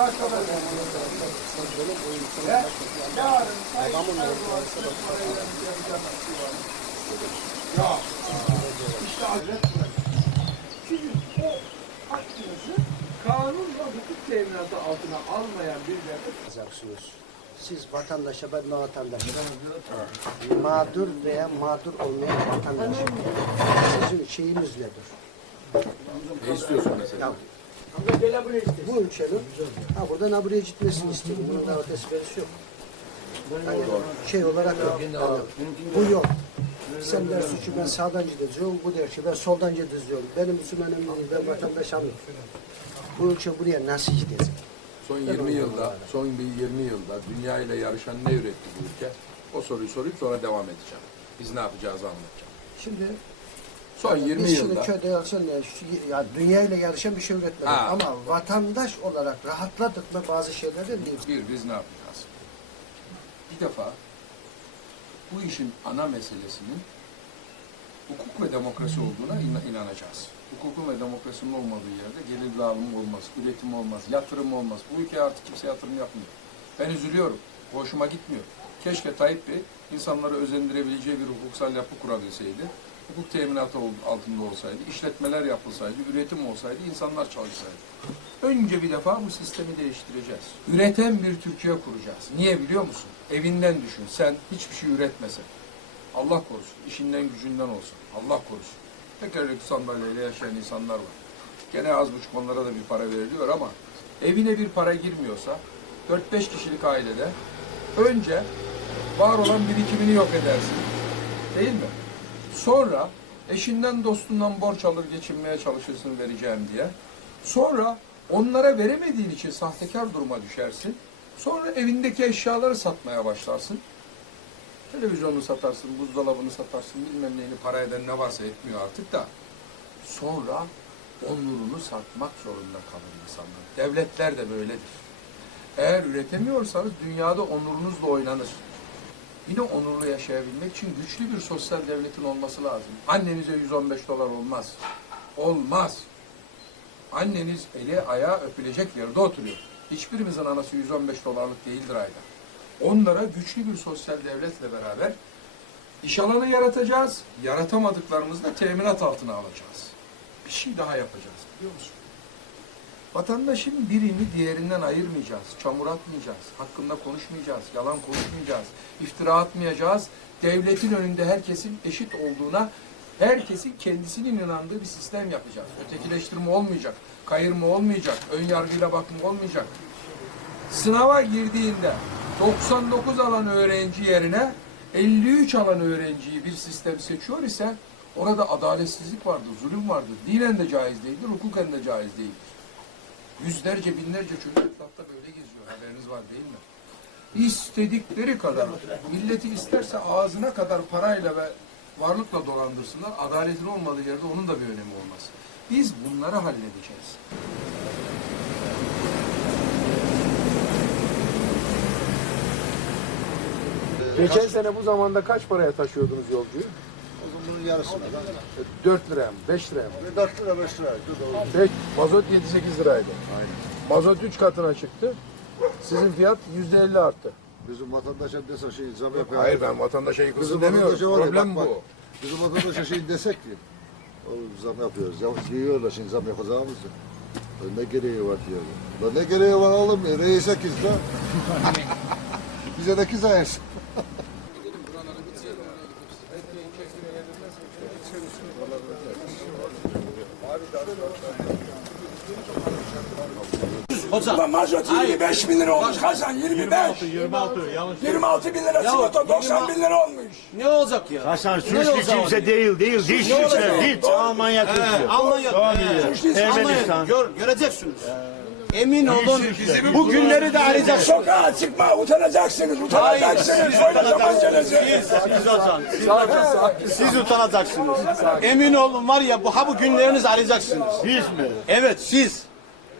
Ya işte. Sizin o hakkınızı kanun ve hukuk teminatı altına almayan bir devlet yazacaksınız. Siz vatandaşa ben vatandaş. Mağdur veya mağdur olmayan vatandaş. Sizin şeyiniz nedir? Ne istiyorsun mesela? Ya, bu ülkenin ha buradan ha buraya gitmesini istiyorum. Bunun da ötesi berisi yok. Yani şey olarak yani, bu yok. Sen dersin ki ben sağdan gidiyorum, bu der ki ben soldan gidiyorum. Benim Müslümanım değil, ben vatandaşım. Bu ülke buraya nasıl gidecek? Son 20 yılda, son bir 20 yılda dünya ile yarışan ne üretti bu ülke? O soruyu sorup sonra devam edeceğim. Biz ne yapacağızı anlatacağım. Şimdi Son 20 Biz şimdi yılda köyde yarışan, e, şu- ya dünya ile yarışan bir şey üretmedik. Ha. Ama vatandaş olarak rahatladık mı bazı şeylerden değil. bir biz ne yapacağız? Bir defa bu işin ana meselesinin hukuk ve demokrasi olduğuna ina- inanacağız. Hukukun ve demokrasinin olmadığı yerde gelir dağılımı olmaz, üretim olmaz, yatırım olmaz. Bu ülkeye artık kimse yatırım yapmıyor. Ben üzülüyorum. Hoşuma gitmiyor. Keşke Tayyip Bey insanları özendirebileceği bir hukuksal yapı kurabilseydi. Hukuk teminatı altında olsaydı, işletmeler yapılsaydı, üretim olsaydı, insanlar çalışsaydı. Önce bir defa bu sistemi değiştireceğiz. Üreten bir Türkiye kuracağız. Niye biliyor musun? Evinden düşün. Sen hiçbir şey üretmesen. Allah korusun. işinden gücünden olsun. Allah korusun. Tekerlekli sandalyeyle yaşayan insanlar var. Gene az buçuk onlara da bir para veriliyor ama evine bir para girmiyorsa 4-5 kişilik ailede önce var olan birikimini yok edersin. Değil mi? Sonra eşinden dostundan borç alır geçinmeye çalışırsın vereceğim diye. Sonra onlara veremediğin için sahtekar duruma düşersin. Sonra evindeki eşyaları satmaya başlarsın. Televizyonunu satarsın, buzdolabını satarsın, bilmem neyini para eden ne varsa etmiyor artık da. Sonra onurunu satmak zorunda kalır insanlar. Devletler de böyledir. Eğer üretemiyorsanız dünyada onurunuzla oynanır. Yine onurlu yaşayabilmek için güçlü bir sosyal devletin olması lazım. Annenize 115 dolar olmaz. Olmaz. Anneniz eli ayağı öpülecek yerde oturuyor. Hiçbirimizin anası 115 dolarlık değildir ayda. Onlara güçlü bir sosyal devletle beraber iş alanı yaratacağız. Yaratamadıklarımızı da teminat altına alacağız. Bir şey daha yapacağız biliyor musun? Vatandaşın birini diğerinden ayırmayacağız, çamur atmayacağız, hakkında konuşmayacağız, yalan konuşmayacağız, iftira atmayacağız. Devletin önünde herkesin eşit olduğuna, herkesin kendisinin inandığı bir sistem yapacağız. Ötekileştirme olmayacak, kayırma olmayacak, ön yargıyla bakım olmayacak. Sınava girdiğinde 99 alan öğrenci yerine 53 alan öğrenciyi bir sistem seçiyor ise orada adaletsizlik vardır, zulüm vardır. Dinen de caiz değildir, hukuken de caiz değildir. Yüzlerce binlerce çocuk etrafta böyle geziyor. Haberiniz var değil mi? İstedikleri kadar, milleti isterse ağzına kadar parayla ve varlıkla dolandırsınlar. Adaletin olmadığı yerde onun da bir önemi olmaz. Biz bunları halledeceğiz. Geçen sene bu zamanda kaç paraya taşıyordunuz yolcuyu? Bunun yarısına da 4 liraya mı? 5 liraya mı? 4 lira 5 lira. Peki, mazot 7-8 liraydı. Mazot 3 katına çıktı. Sizin fiyat %50 arttı. Bizim vatandaşa dese şey zam yapıyor. Hayır ben vatandaşa yıkılsın Bizim demiyorum. vatandaşa var ya, Problem bak, bu. bak. Bizim vatandaşa şey desek ki o zam yapıyoruz. Ya diyorlar şimdi zam yapacağımız ya. Ne gereği var diyorlar. Lan ne gereği var oğlum? E, Reise kiz de. Bize de kiz ayırsın. Ulan mazot 25 bin lira olmuş Hasan 25. 26, 26 bin lira sigorta 90 bin lira olmuş. Ne olacak ya? Hasan Ne suçlu olacak kimse değil değil. Hiç Ne olacak? kimse. Hiç Almanya He, Türkiye. Almanya. He, Suçluysa Almanya. Ermenistan. Gör, göreceksiniz. Emin olun. Bu günleri de arayacak. Sokağa çıkma utanacaksınız utanacaksınız. Böyle. Siz siz, siz utanacaksınız. Emin olun var ya bu ha bu günlerinizi arayacaksınız. Biz mi? Evet siz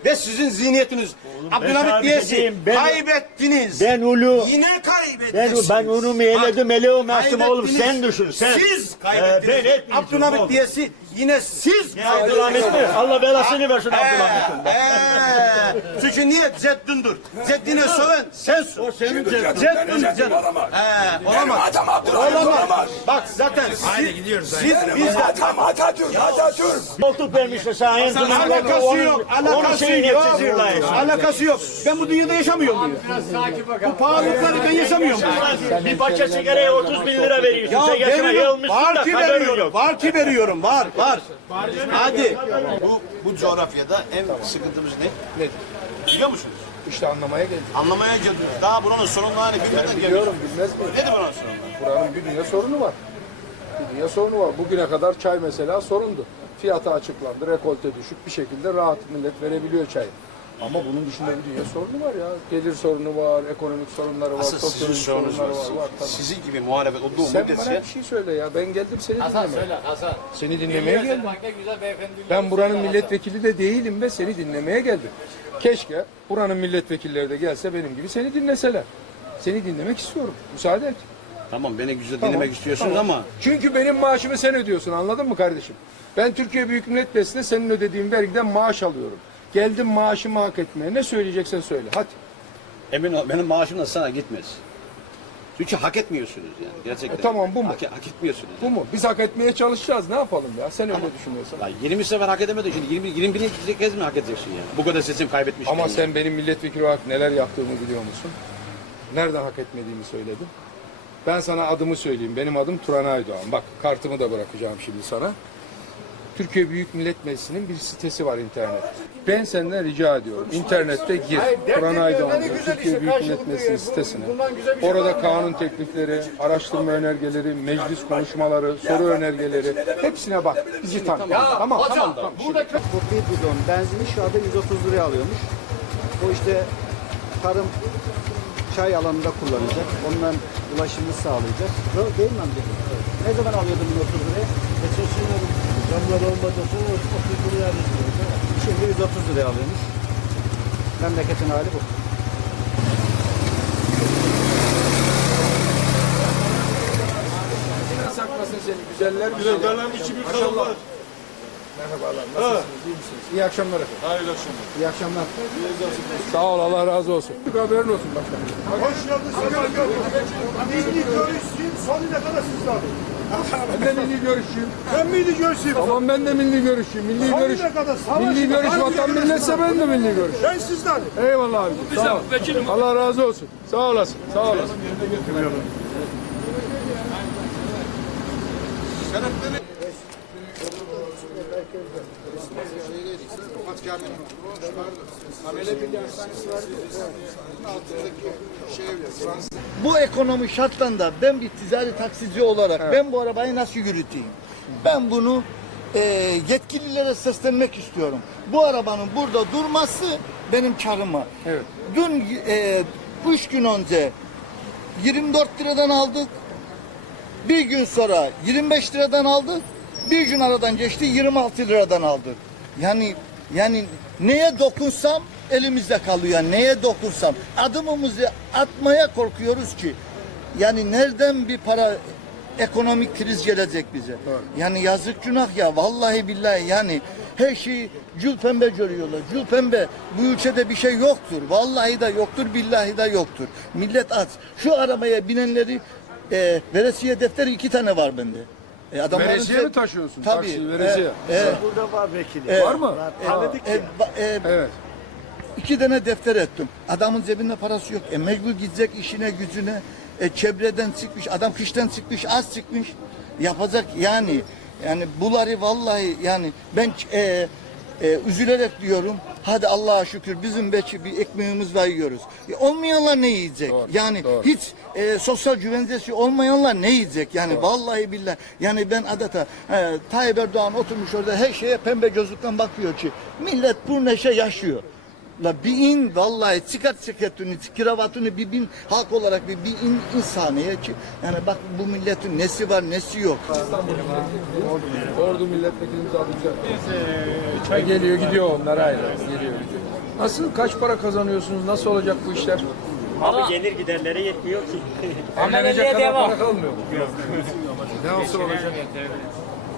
ve sizin zihniyetiniz. Abdülhamit diyesi ben- kaybettiniz. Ben ulu Yine ben, kaybettiniz. ben onu mu eledim eleğim oğlum Kaybettiniz. sen düşün sen. Siz Ee, ben kaybettiniz. etmeyeceğim Abdülhamit oğlum. diyesi yine siz Abdülhamit'ti. Allah belasını versin Abdülhamit'in. Eee, çünkü niye Zeddin'dur. Zeddin'i söven sensin. O senin Zeddin, Zeddin, Zeddin olamaz. He, Benim olamaz. atam Abdülhamit olamaz. Bak zaten siz, siz Benim bizden atam Atatürk, Atatürk. Koltuk vermişti sayın. alakası yok, alakası yok, alakası yok. Ben bu dünyada yaşamıyorum diyor. Bu pahalılıkları ben yaşamıyorum. Bir paça sigaraya 30 bin lira veriyorsun. Ya Sen yaşına veriyorum, yılmışsın var da haberin yok. var ki veriyorum, var, var. Hadi. Bu, bu coğrafyada en sıkıntımız ne? Nedir? Biliyor musunuz? İşte anlamaya geldik. Anlamaya çalışıyoruz. Daha buranın sorunlarını bilmeden geliyoruz. Biliyorum bilmez miyim? Nedir buranın sorunları? Buranın bir dünya sorunu var. Bir dünya sorunu var. Bugüne kadar çay mesela sorundu. Fiyatı açıklandı, rekolte düşük bir şekilde rahat millet verebiliyor çayı. Ama bunun dışında bir dünya sorunu var ya. Gelir sorunu var, ekonomik sorunları var, Asıl sizin sosyolojik sorunuz sorunlar var. var. var tabii. Sizin gibi muhalefet olduğu Sen müddetçe bana bir şey söyle ya. Ben geldim seni Hasan dinlemeye. söyle Hasan. Seni dinlemeye geldim. Bak ne güzel beyefendi. Ben buranın milletvekili de değilim ve seni dinlemeye geldim. Keşke buranın milletvekilleri de gelse benim gibi seni dinleseler. Seni dinlemek istiyorum. Müsaade et. tamam beni güzel Tamam, dinlemek istiyorsunuz tamam. ama Çünkü benim maaşımı sen ödüyorsun anladın mı kardeşim? Ben Türkiye Büyük Millet Meclisi'nde senin ödediğin vergiden maaş alıyorum. Geldim maaşımı hak etmeye. Ne söyleyeceksen söyle. Hadi. emin ol benim maaşım da sana gitmez. Çünkü hak etmiyorsunuz yani gerçekten. E tamam, bu mu? Hak, hak etmiyorsunuz. Bu mu? Biz hak etmeye çalışacağız. Ne yapalım ya? Sen öyle düşünüyorsan. Ya 20 sefer hak edemedin şimdi 20 21. kez mi hak edeceksin yani? Bu kadar seçim kaybetmiş. Ama sen benim milletvekili olarak neler yaptığımı biliyor musun? Nereden hak etmediğimi söyledim. Ben sana adımı söyleyeyim. Benim adım Turan Aydoğan. Bak kartımı da bırakacağım şimdi sana. Türkiye Büyük Millet Meclisi'nin bir sitesi var internet. Ben senden rica ediyorum. İnternette gir. Turan Aydoğan diyor. Türkiye Büyük Millet Meclisi'nin sitesine. Orada kanun teklifleri, araştırma önergeleri, meclis konuşmaları, soru önergeleri hepsine bak. Bizi tanı. Tamam, tamam, tamam. Şimdi- Bu bir bidon benzini şu anda 130 liraya alıyormuş. O işte tarım çay alanında kullanacak. Ondan ulaşımını sağlayacak. Değil mi amca? Ne zaman alıyordun 130 liraya? Geçen sene zamlar olmadan sonra 30 liraya alıyordun. Şimdi 130 liraya alıyormuş. Memleketin hali bu. saklasın seni güzeller güzeller. Maşallah. Merhabalar. Nasılsınız? İyi misiniz? İyi akşamlar efendim. Hayırlı akşamlar. İyi akşamlar. Sağ ol Allah razı olsun. Bir haberin olsun başkanım. Hoş geldiniz. Milli görüşçüyüm. Sonuna kadar sizde abi. Ben de milli görüşçüyüm. Ben milli görüşçüyüm. Tamam ben de milli görüşçüyüm. Milli Sonuna görüş. kadar. Milli görüş vatan milletse ben de milli görüş. Ben sizden. Eyvallah abi. Sağ ol. Allah razı olsun. Sağ olasın. Sağ olasın. Bu ekonomi şartlarında ben bir ticari taksici olarak ben bu arabayı nasıl yürüteyim? Ben bunu e, yetkililere seslenmek istiyorum. Bu arabanın burada durması benim karıma. Evet. Dün e, üç gün önce 24 liradan aldık. Bir gün sonra 25 liradan aldık. Bir gün aradan geçti 26 liradan aldık. Yani yani neye dokunsam elimizde kalıyor. Neye dokunsam adımımızı atmaya korkuyoruz ki. Yani nereden bir para ekonomik kriz gelecek bize? Yani yazık günah ya vallahi billahi yani her şeyi cül pembe görüyorlar. Cül pembe bu ülkede bir şey yoktur. Vallahi de yoktur, billahi de yoktur. Millet aç. Şu arabaya binenleri e, veresiye defteri iki tane var bende. E, adamların Veresiye mi taşıyorsun? Tabii. Taksi, veresiye. E, e, Burada var vekili. e, Var mı? e, e, ba- e, Evet. İki tane defter ettim. Adamın cebinde parası yok. E mecbur gidecek işine gücüne. E çevreden çıkmış, adam kıştan çıkmış, az çıkmış. Yapacak yani. Yani bunları vallahi yani ben e, e, üzülerek diyorum. Hadi Allah'a şükür bizim belki bir ekmeğimiz var yiyoruz. E, olmayanlar ne yiyecek? Doğru, yani doğru. hiç e, sosyal güvencesi olmayanlar ne yiyecek? Yani vallahi billahi. Yani ben adeta e, Tayyip Erdoğan oturmuş orada her şeye pembe gözlükten bakıyor ki millet bu neşe yaşıyor. La bir in vallahi çıkar ceketini, kravatını bir bin halk olarak bir, bir in insaniye ki yani bak bu milletin nesi var nesi yok. Ordu milletvekilimiz alacak. E, geliyor gidiyor onlar ayrı. Geliyor gidiyor. Nasıl kaç para kazanıyorsunuz? Nasıl olacak bu işler? Abi gelir giderlere yetmiyor ki. Evlenecek kadar para kalmıyor? Ne olsa olacak?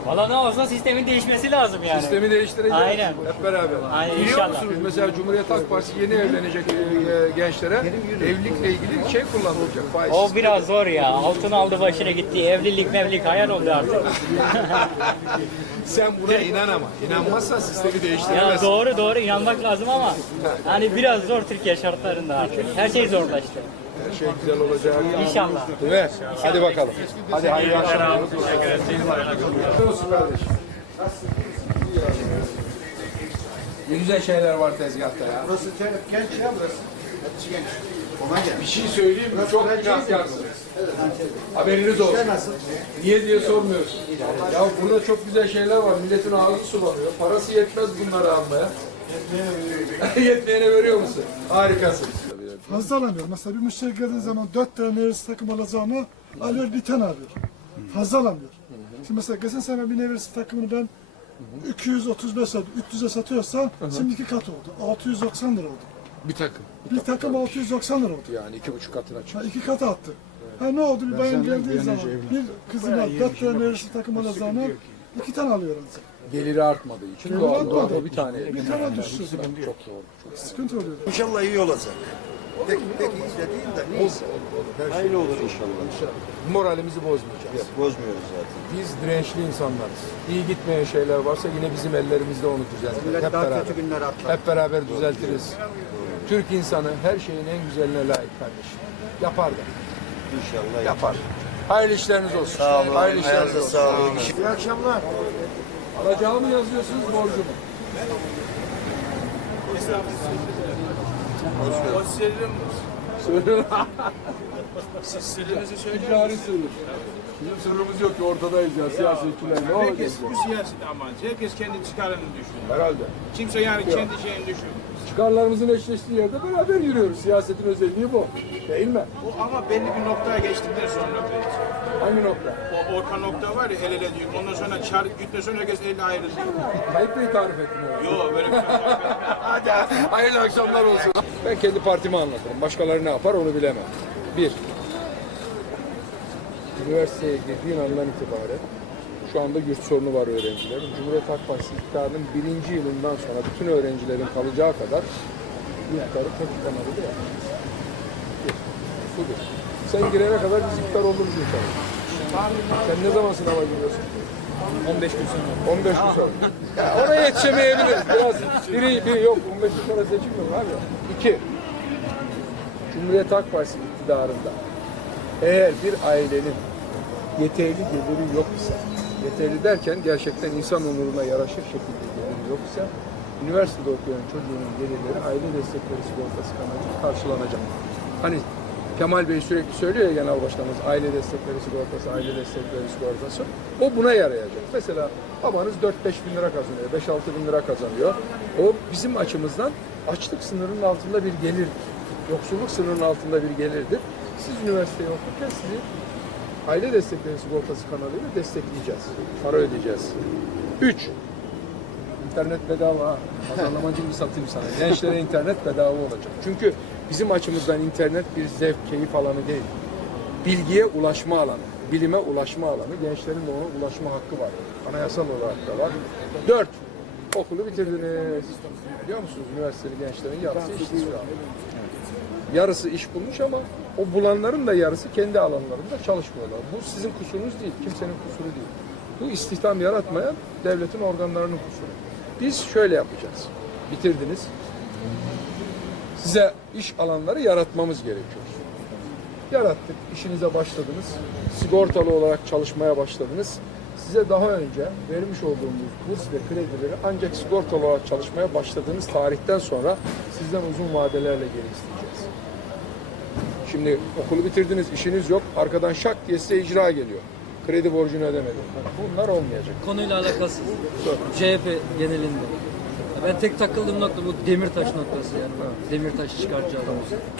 Valla ne olsa sistemin değişmesi lazım yani. Sistemi değiştireceğiz. Aynen. Hep beraber. Aynen, Biliyor inşallah. musunuz mesela Cumhuriyet Halk Partisi yeni evlenecek e, e, gençlere evlilikle ilgili şey kullanılacak. Faiz O biraz zor ya. Altın aldı başına gitti. Evlilik mevlilik hayal oldu artık. Sen buna inan ama. İnanmazsan sistemi ya değiştiremezsin. doğru doğru inanmak lazım ama hani biraz zor Türkiye şartlarında artık. Her şey zorlaştı. Her şey güzel olacak. İnşallah. Değil mi? Hadi bakalım. Hadi hayırlı akşamlar. olsun kardeşim. Ne güzel şeyler var tezgahta ya. Burası genç ya burası. Bir şey söyleyeyim mi? Çok günahkarsınız. Haberiniz olsun. Niye diye sormuyorsun. Ya burada çok güzel şeyler var. Milletin ağzı sulanıyor. Parası yetmez bunları almaya. Yetmeyene veriyor musun? Harikasın. Fazla alamıyor. Mesela bir müşteri geldiği zaman dört tane nevresim takım alacağını alıyor bir tane alıyor. Fazla alamıyor. Şimdi mesela geçen sene bir nevresim takımını ben 235 lira, 300'e satıyorsam şimdi iki kat oldu. 690 lira oldu. Bir takım. Bir takım 690 lira oldu. Yani iki buçuk katına çıktı. Ha, iki kat attı. Ha ne oldu bir bayan geldiği zaman bir kızına dört tane takım alacağını iki tane alıyor ancak. Geliri artmadığı için Geliri doğal artmadı. doğal bir tane. Bir tane düştü. Çok doğru. Çok Sıkıntı oluyor. İnşallah iyi olacak. Peki, peki iyi de değil de neyse. Hayırlı olur inşallah. Moralimizi bozmayacağız. Bozmuyoruz zaten. Biz dirençli insanlarız. İyi gitmeyen şeyler varsa yine bizim ellerimizde onu düzeltiriz. Hep beraber. günler atlar. Hep beraber düzeltiriz. Türk insanı her şeyin en güzeline layık kardeşim. Yapar da. İnşallah. Yapar. Hayırlı işleriniz olsun. Sağ olun. Hayırlı işleriniz olsun. sağlık. İyi akşamlar. Alacağımı mı yazıyorsunuz, borcu mu? Söyle. Siz sırrınızı Ticari sırrı. Bizim sırrımız yok ki ortadayız ya. Ne olacak? Herkes bu siyaset amaç. Herkes kendi çıkarını düşünüyor. Herhalde. Kimse yani kendi şeyini düşünmüyor. Çıkarlarımızın eşleştiği yerde beraber yürüyoruz. Siyasetin özelliği bu. Değil mi? O ama belli bir noktaya geçtikten sonra. Hangi nokta? O orta nokta var ya el ele diyor. Ondan sonra çar gittikten sonra herkes elle ayrılıyor. Tayyip Bey tarif ettim. Yok böyle bir şey yok. Hadi hayırlı akşamlar olsun. Ben kendi partimi anlatırım. Başkaları ne yapar onu bilemem. Bir, üniversiteye girdiğin andan itibaren şu anda yurt sorunu var öğrencilerin. Cumhuriyet Halk Partisi iktidarının birinci yılından sonra bütün öğrencilerin kalacağı kadar yurtları yapacağız. Bir, bu bir. Sen girene kadar biz iptal oluruz inşallah. Sen ne zaman sınava giriyorsun? 15 gün sonra. 15 gün sonra. Ya oraya yetişemeyebiliriz. Biraz biri, biri yok. 15 gün sonra seçim yok abi. İki. Cumhuriyet Halk Partisi iktidarında eğer bir ailenin yeterli geliri yok ise, yeterli derken gerçekten insan onuruna yaraşır şekilde geliri yok ise, üniversitede okuyan çocuğun gelirleri aile destekleri sigortası kanalıyla karşılanacak. Hani Kemal Bey sürekli söylüyor ya genel başkanımız aile destekleri sigortası, aile destekleri sigortası. O buna yarayacak. Mesela babanız 4-5 bin lira kazanıyor, 5-6 bin lira kazanıyor. O bizim açımızdan açlık sınırının altında bir gelirdir. Yoksulluk sınırının altında bir gelirdir. Siz üniversiteye okurken sizi aile destekleri sigortası kanalıyla destekleyeceğiz. Para ödeyeceğiz. 3. İnternet bedava. Pazarlamacı bir satayım sana. Gençlere internet bedava olacak. Çünkü bizim açımızdan internet bir zevk, keyif alanı değil. Bilgiye ulaşma alanı, bilime ulaşma alanı. Gençlerin de ona ulaşma hakkı var. Anayasal olarak da var. Dört, okulu bitirdiniz. Biliyor musunuz üniversiteli gençlerin yarısı işsiz şu an. Yarısı iş bulmuş ama o bulanların da yarısı kendi alanlarında çalışmıyorlar. Bu sizin kusurunuz değil, kimsenin kusuru değil. Bu istihdam yaratmayan devletin organlarının kusuru. Biz şöyle yapacağız. Bitirdiniz. Size iş alanları yaratmamız gerekiyor. Yarattık, işinize başladınız. Sigortalı olarak çalışmaya başladınız. Size daha önce vermiş olduğumuz burs ve kredileri ancak sigortalı olarak çalışmaya başladığınız tarihten sonra sizden uzun vadelerle geri isteyeceğiz. Şimdi okulu bitirdiniz, işiniz yok. Arkadan şak diye size icra geliyor. Kredi borcunu ödemedim. Bunlar olmayacak. konuyla alakasız. CHP genelinde. Ben tek takıldığım nokta bu Demirtaş noktası yani. Demirtaş çıkaracağız.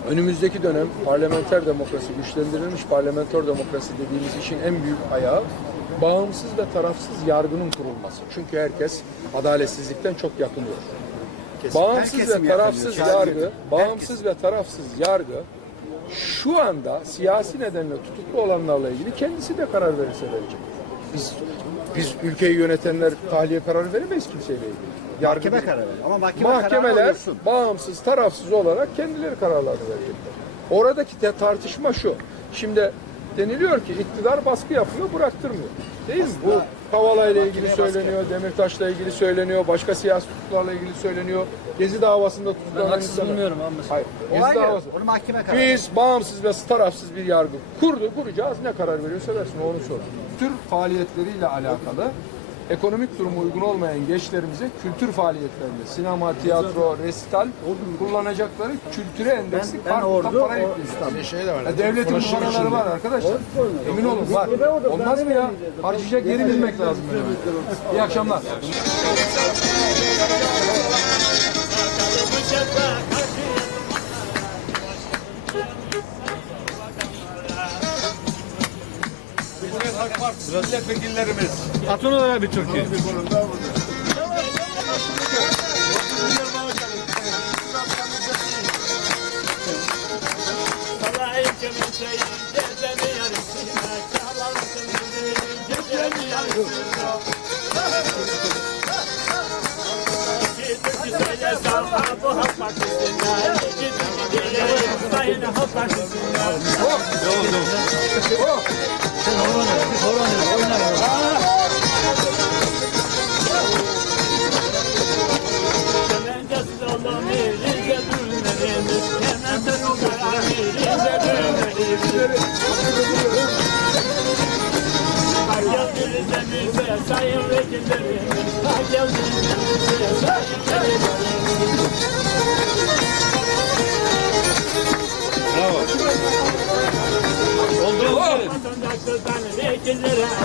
Önümüzdeki dönem parlamenter demokrasi, güçlendirilmiş parlamenter demokrasi dediğimiz işin en büyük ayağı bağımsız ve tarafsız yargının kurulması. Çünkü herkes adaletsizlikten çok yakınıyor. Bağımsız ve tarafsız yargı, bağımsız ve tarafsız yargı şu anda siyasi nedenle tutuklu olanlarla ilgili kendisi de karar verirse verecek. Biz Biz ülkeyi yönetenler tahliye kararı veremeyiz kimseyle ilgili. Yargı Mahkeme kararı verir. Ama mahkeme Mahkemeler bağımsız, tarafsız olarak kendileri kararlarını verecekler. Oradaki de tartışma şu. Şimdi deniliyor ki iktidar baskı yapıyor, bıraktırmıyor. Değil mi? Bu Kavala ile ilgili söyleniyor, Demirtaş'la ilgili söyleniyor, başka siyasi tutuklarla ilgili söyleniyor. Gezi davasında Ben tutuklanan haksız insanlar. bulmuyorum ama. Hayır, Gezi Olay davası. Onu mahkeme kararı. Biz bağımsız ve tarafsız bir yargı kurdu, kuracağız. Ne karar veriyorsa versin, onu sor. Tür faaliyetleriyle alakalı ekonomik durumu uygun olmayan gençlerimize kültür faaliyetlerinde, sinema, tiyatro, resital kullanacakları kültüre endeksli ben ordu, para yükleyeceğiz. Ya devletin numaraları var arkadaşlar. Emin olun var. Olmaz mı ya? Harcayacak yeri bilmek lazım. benim. İyi akşamlar. Patron bir Türkiye.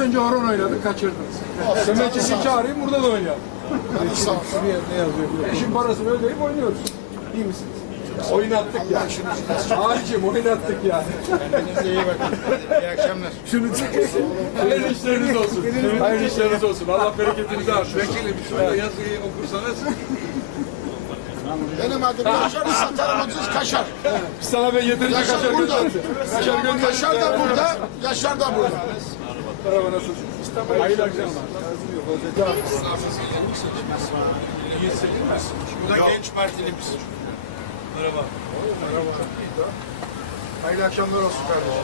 önce horon oynadık, kaçırdınız. Sizi çağırayım, burada da oynayalım. Şuraya ne yazıyor? Eşin parasını ödeyip oynuyoruz. İyi misiniz? Oynattık ya. Abicim oynattık ya. Kendinize iyi bakın. İyi akşamlar. Şunu Hayırlı işleriniz olsun. Hayırlı işleriniz olsun. Allah bereketinizi artırsın. Vekilim şurada yazıyı okursanız. Benim adım Yaşar'ı satarım ucuz kaşar. Sana ben yeterince Yaşar kaşar burada. gönderdim. Kaşar gönderdim. Kaşar da burada, Yaşar da burada. Merhaba nasılsınız? Hayırlı akşamlar. Bu da genç partilimiz. Hayırlı akşamlar olsun kardeşim.